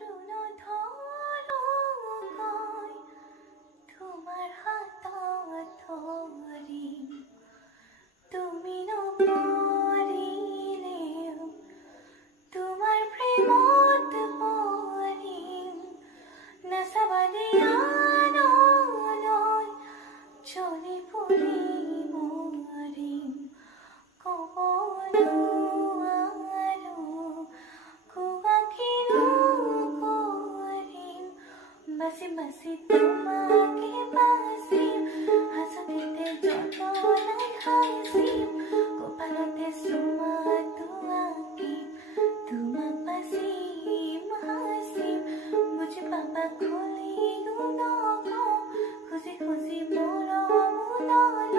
ধরুন ধরো কই তোমার হাত ধরি তুমি নপরিলেও তোমার প্রেমত পরিম না সাবাদিয়া নয় চলি পুরি মরিম কবনো আলো কুয়াকিনো করিম বাসি বাসি তোমাকে বাসিম হাসিতে যতনাই হাসিম কপালতে সুমা তুয়াকিম তোমাক বাসিম হাসিম বুঝি পাপা খুলি গুণক খুশি খুশি মরম নল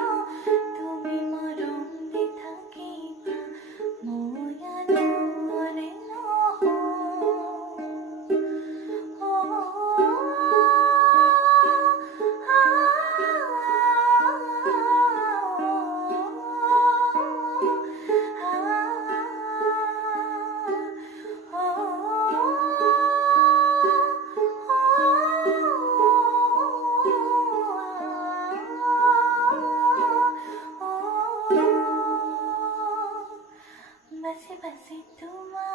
তুমি মরম দি থাকিবা ময়া নরে নহ বাসি বাসি তোমার